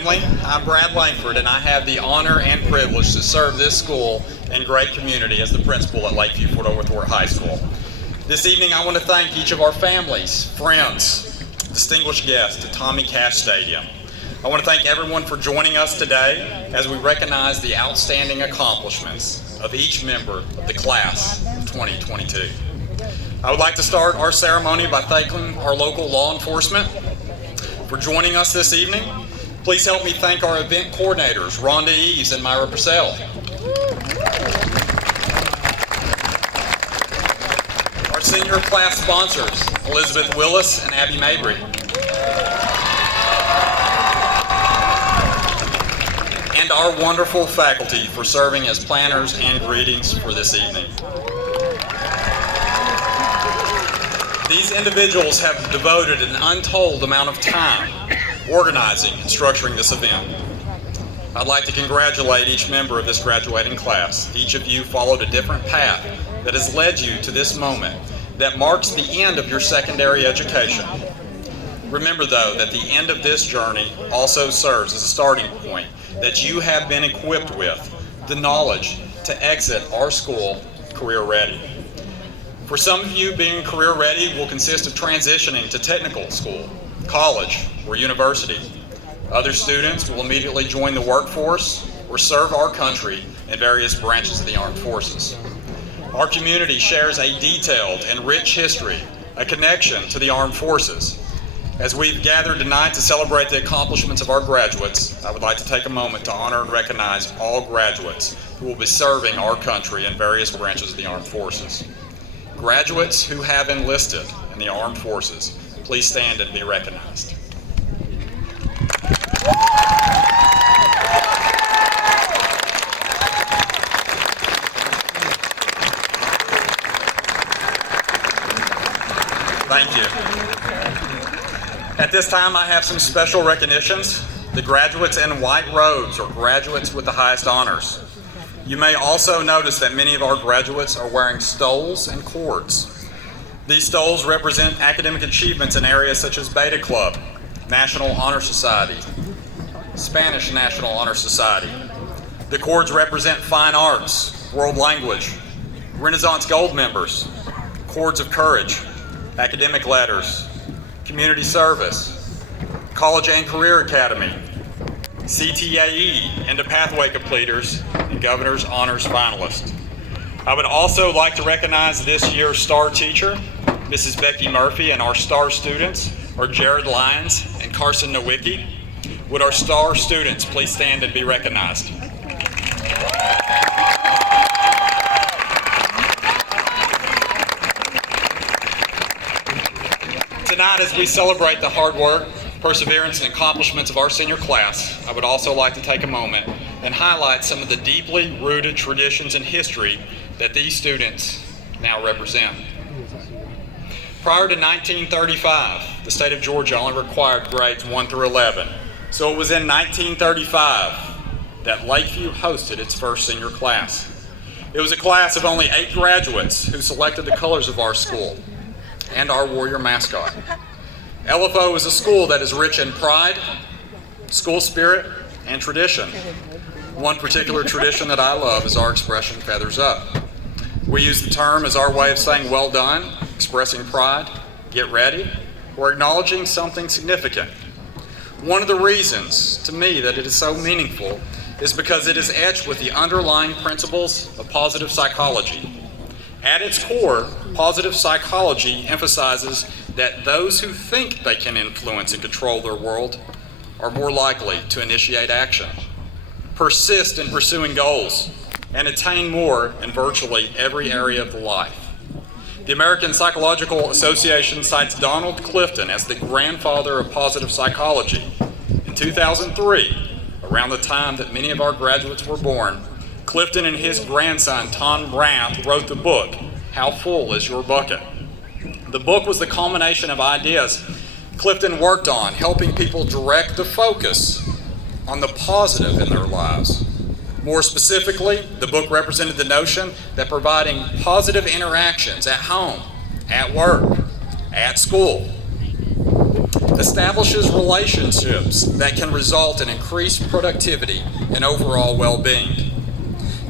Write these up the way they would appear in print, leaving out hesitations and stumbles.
family. I'm Brad Langford, and I have the honor and privilege to serve this school and great community as the principal at Lakeview Fort Overthorpe High School. This evening, I want to thank each of our families, friends, distinguished guests at Tommy Cash Stadium. I want to thank everyone for joining us today as we recognize the outstanding accomplishments of each member of the class of 2022. I would like to start our ceremony by thanking our local law enforcement for joining us this evening. Please help me thank our event coordinators, Rhonda Eves and Myra Purcell. Our senior class sponsors, Elizabeth Willis and Abby Mabry. And our wonderful faculty for serving as planners and greetings for this evening. These individuals have devoted an untold amount of time organizing and structuring this event. I'd like to congratulate each member of this graduating class. Each of you followed a different path that has led you to this moment that marks the end of your secondary education. Remember, though, that the end of this journey also serves as a starting point, that you have been equipped with the knowledge to exit our school career ready. For some of you, being career ready will consist of transitioning to technical school, college, or university. Other students will immediately join the workforce or serve our country in various branches of the armed forces. Our community shares a detailed and rich history, a connection to the armed forces. As we've gathered tonight to celebrate the accomplishments of our graduates, I would like to take a moment to honor and recognize all graduates who will be serving our country in various branches of the armed forces. Graduates who have enlisted in the armed forces, please stand and be recognized. Thank you. At this time, I have some special recognitions. The graduates in white robes are graduates with the highest honors. You may also notice that many of our graduates are wearing stoles and cords. These stoles represent academic achievements in areas such as Beta Club, National Honor Society, Spanish National Honor Society. The cords represent fine arts, world language, Renaissance Gold members, cords of courage, academic letters, community service, college and career academy, CTAE, and the pathway completers, and Governor's Honors finalists. I would also like to recognize this year's star teacher, Mrs. Becky Murphy, and our star students are Jared Lyons and Carson Nowicki. Would our star students please stand and be recognized? Tonight, as we celebrate the hard work, perseverance, and accomplishments of our senior class, I would also like to take a moment and highlight some of the deeply rooted traditions and history that these students now represent. Prior to 1935, the state of Georgia only required grades 1 through 11. So it was in 1935 that Lakeview hosted its first senior class. It was a class of only 8 graduates who selected the colors of our school and our warrior mascot. LFO is a school that is rich in pride, school spirit, and tradition. One particular tradition that I love is our expression, feathers up. We use the term as our way of saying well done, expressing pride, get ready, or acknowledging something significant. One of the reasons, to me, that it is so meaningful is because it is etched with the underlying principles of positive psychology. At its core, positive psychology emphasizes that those who think they can influence and control their world are more likely to initiate action, persist in pursuing goals, and attain more in virtually every area of life. The American Psychological Association cites Donald Clifton as the grandfather of positive psychology. In 2003, around the time that many of our graduates were born, Clifton and his grandson, Tom Rath, wrote the book, How Full Is Your Bucket? The book was the culmination of ideas Clifton worked on, helping people direct the focus on the positive in their lives. More specifically, the book represented the notion that providing positive interactions at home, at work, at school, establishes relationships that can result in increased productivity and overall well-being.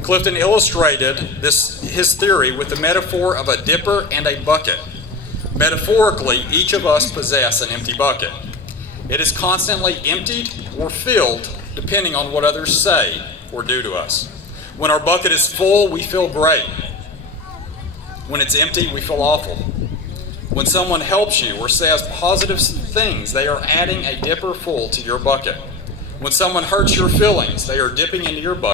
Clifton illustrated his theory with the metaphor of a dipper and a bucket. Metaphorically, each of us possess an empty bucket. It is constantly emptied or filled depending on what others say or do to us. When our bucket is full, we feel great. When it's empty, we feel awful. When someone helps you or says positive things, they are adding a dipper full to your bucket. When someone hurts your feelings, they are dipping into your bucket